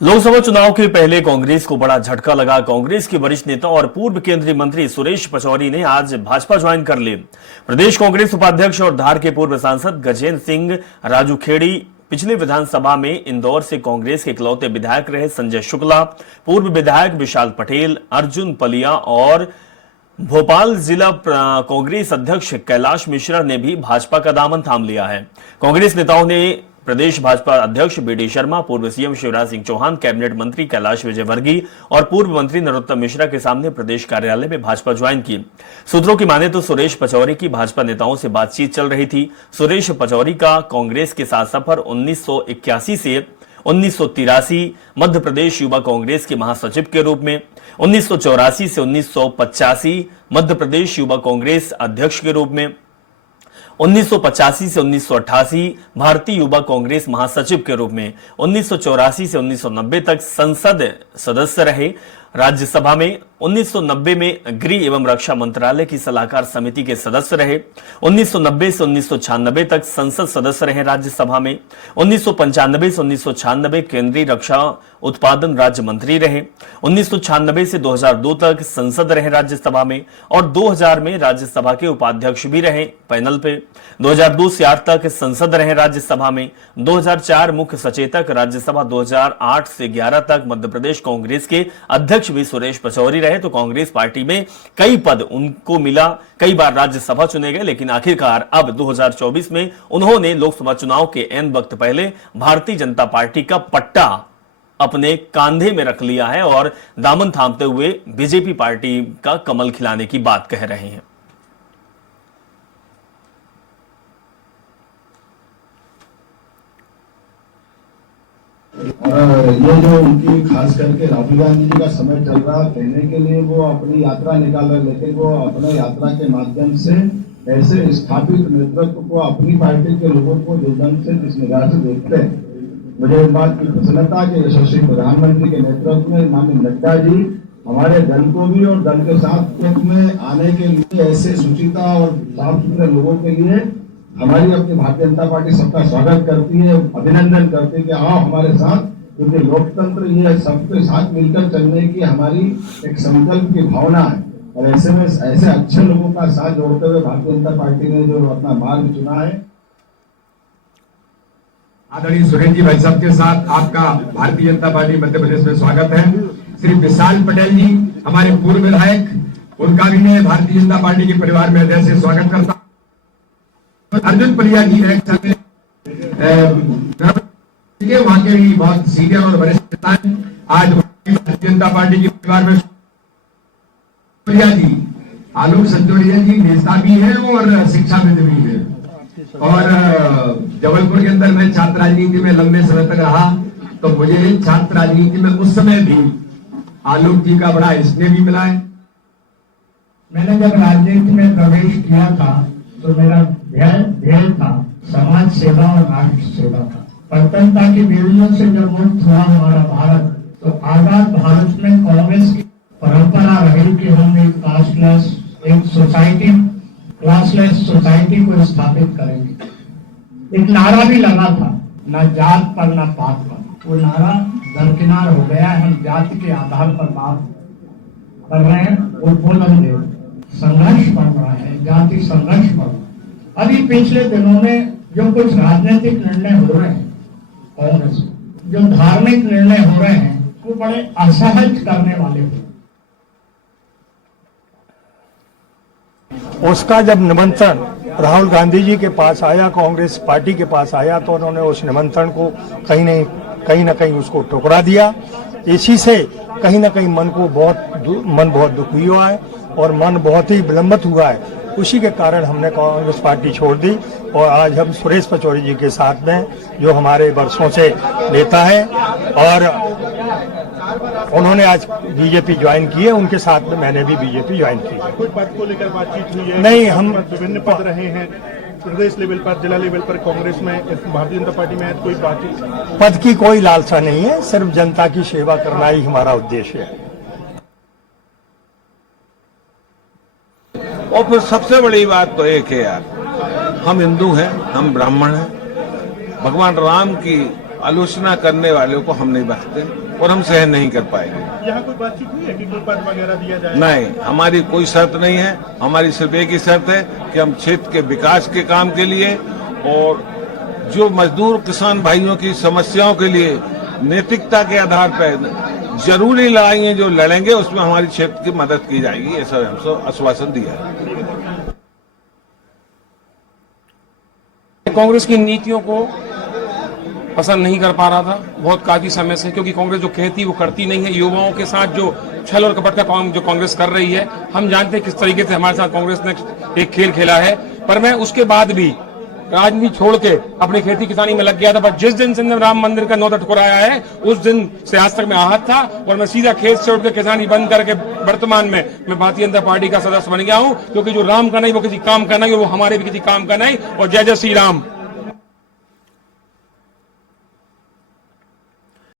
लोकसभा चुनाव के पहले कांग्रेस को बड़ा झटका लगा। कांग्रेस के वरिष्ठ नेता और पूर्व केंद्रीय मंत्री सुरेश पचौरी ने आज भाजपा ज्वाइन कर ली। प्रदेश कांग्रेस उपाध्यक्ष और धार के पूर्व सांसद गजेंद्र सिंह राजूखेड़ी पिछले विधानसभा में इंदौर से कांग्रेस के इकलौते विधायक रहे संजय शुक्ला, पूर्व विधायक विशाल पटेल, अर्जुन पलिया और भोपाल जिला कांग्रेस अध्यक्ष कैलाश मिश्रा ने भी भाजपा का दामन थाम लिया है। कांग्रेस नेताओं ने प्रदेश भाजपा अध्यक्ष बीडी शर्मा, पूर्व सीएम शिवराज सिंह चौहान, कैबिनेट मंत्री कैलाश विजयवर्गीय और पूर्व मंत्री नरोत्तम मिश्रा के सामने प्रदेश कार्यालय में भाजपा ज्वाइन की। सूत्रों की माने तो सुरेश पचौरी की भाजपा नेताओं से बातचीत चल रही थी। सुरेश पचौरी का कांग्रेस के साथ सफर 1981 से 1983 मध्य प्रदेश युवा कांग्रेस के महासचिव के रूप में, 1984 से 1985 मध्य प्रदेश युवा कांग्रेस अध्यक्ष के रूप में, 1985 से 1988 भारतीय युवा कांग्रेस महासचिव के रूप में, 1984 से 1990 तक संसद सदस्य रहे। राज्यसभा में 1990 में गृह एवं रक्षा मंत्रालय की सलाहकार समिति के सदस्य रहे। 1990 से 1996 तक संसद सदस्य रहे राज्यसभा में। 1995 से 1996 केंद्रीय रक्षा उत्पादन राज्य मंत्री रहे। 1996 से 2002 तक संसद रहे राज्यसभा में और 2000 में राज्यसभा के उपाध्यक्ष भी रहे पैनल पे। 2002 से 8 तक संसद रहे राज्यसभा में। 2004 मुख्य सचेतक राज्यसभा। 2008 से 11 तक मध्य प्रदेश कांग्रेस के अध्यक्ष भी सुरेश पचौरी रहे। तो कांग्रेस पार्टी में कई पद उनको मिला, कई बार राज्यसभा चुने गए, लेकिन आखिरकार अब 2024 में उन्होंने लोकसभा चुनाव के एन वक्त पहले भारतीय जनता पार्टी का पट्टा अपने कांधे में रख लिया है और दामन थामते हुए बीजेपी पार्टी का कमल खिलाने की बात कह रहे हैं। ये जो उनकी खास करके राहुल गांधी जी का समय चल रहा कहने के लिए वो अपनी यात्रा निकाल रहे, लेकिन वो अपने यात्रा के माध्यम से ऐसे स्थापित नेतृत्व को अपनी पार्टी के लोगों को जो ढंग से जिस निगाह से देखते हैं, मुझे इस बात की प्रसन्नता कि यशस्वी प्रधानमंत्री के नेतृत्व में माननीय नड्डा जी हमारे दल को भी और दल के साथ में आने के लिए ऐसे सुचिता और साफ सुथरे लोगों के लिए हमारी अपनी भारतीय जनता पार्टी सबका स्वागत करती है, अभिनंदन करती है कि आओ हमारे साथ, क्योंकि लोकतंत्र ये सबके साथ मिलकर चलने की हमारी एक संकल्प की भावना है। और ऐसे में ऐसे अच्छे लोगों का साथ जोड़ते हुए भारतीय जनता पार्टी ने जो अपना मार्ग चुना है। आदरणीय सुरेश जी भाई साहब के साथ आपका भारतीय जनता पार्टी मध्य प्रदेश में स्वागत है। श्री विशाल पटेल जी हमारे पूर्व विधायक, उनका भी मैं भारतीय जनता पार्टी के परिवार में हृदय से स्वागत करता हूँ। अर्जुन पलिया जी वहां के भी बहुत सीनियर और वरिष्ठ नेता हैं। आज भारतीय जनता पार्टी के परिवार में पलिया जी, आलोक संजोड़िया जी नेता भी है और शिक्षाविद भी है। और जबलपुर के अंदर मैं छात्र राजनीति में लंबे समय तक रहा, तो मुझे छात्र राजनीति में उस समय भी आलोक जी का बड़ा स्नेह भी मिला है। मैंने जब राजनीति में प्रवेश किया था तो मेरा ध्येय था समाज सेवा और राष्ट्र सेवा का। परतंत्रता की बेड़ियों से जब मुक्त हुआ हमारा भारत, तो आजाद भारत में कांग्रेस की परंपरा रही कि हम एक क्लासलेस सोसाइटी को स्थापित करेंगे। एक नारा भी लगा था, ना जात पर ना पात पर। वो नारा दरकिनार हो गया है। हम जाति के आधार पर बात कर रहे हैं, वो बोलन दे संघर्ष बढ़ रहा है, जाति संघर्ष बढ़ रहा है। अभी पिछले दिनों में जो कुछ राजनीतिक निर्णय हो रहे हैं कांग्रेस, जो धार्मिक निर्णय हो रहे हैं, वो बड़े असहज करने वाले हैं। उसका जब निमंत्रण राहुल गांधी जी के पास आया, कांग्रेस पार्टी के पास आया, तो उन्होंने उस निमंत्रण को कहीं ना कहीं उसको ठुकरा दिया। इसी से कहीं ना कहीं मन बहुत दुखी हुआ है और मन बहुत ही विलंबित हुआ है। उसी के कारण हमने कांग्रेस पार्टी छोड़ दी और आज हम सुरेश पचौरी जी के साथ में, जो हमारे वर्षों से नेता है और उन्होंने आज बीजेपी ज्वाइन की है, उनके साथ में मैंने भी बीजेपी ज्वाइन की है। कोई पद को लेकर बातचीत हुई है? नहीं, हम विभिन्न पद रहे हैं प्रदेश लेवल पर, जिला लेवल पर कांग्रेस में, भारतीय जनता पार्टी में कोई बातचीत? पद की कोई लालसा नहीं है, सिर्फ जनता की सेवा करना ही हमारा उद्देश्य है। और फिर सबसे बड़ी बात तो एक है यार, हम हिंदू हैं, हम ब्राह्मण हैं, भगवान राम की आलोचना करने वालों को हम नहीं बख्शते। और हम सहन नहीं कर पाएंगे। यहाँ कोई बातचीत हुई है कि कोई पद वगैरह दिया जाए? नहीं, हमारी कोई शर्त नहीं है। हमारी सिर्फ एक ही शर्त है कि हम क्षेत्र के विकास के काम के लिए और जो मजदूर किसान भाइयों की समस्याओं के लिए नैतिकता के आधार पर जरूरी लड़ाइयां जो लड़ेंगे उसमें हमारी क्षेत्र की मदद की जाएगी, ऐसा हमसे आश्वासन दिया है। कांग्रेस की नीतियों को पसंद नहीं कर पा रहा था बहुत काफी समय से, क्योंकि कांग्रेस जो कहती वो करती नहीं है। युवाओं के साथ जो छल और कपट का काम जो कांग्रेस कर रही है, हम जानते हैं किस तरीके से हमारे साथ कांग्रेस ने एक खेल खेला है। पर मैं उसके बाद भी राजनीति छोड़ के अपनी खेती किसानी में लग गया था। पर जिस दिन से राम मंदिर का न्योता ठुकराया है उस दिन से आज तक मैं आहत था और मैं सीधा खेत से उठ के किसानी बंद करके वर्तमान में मैं भारतीय जनता पार्टी का सदस्य बन गया हूं, क्योंकि जो राम का नहीं वो किसी काम का नहीं, वो हमारे भी किसी काम का नहीं। और जय जय श्री राम।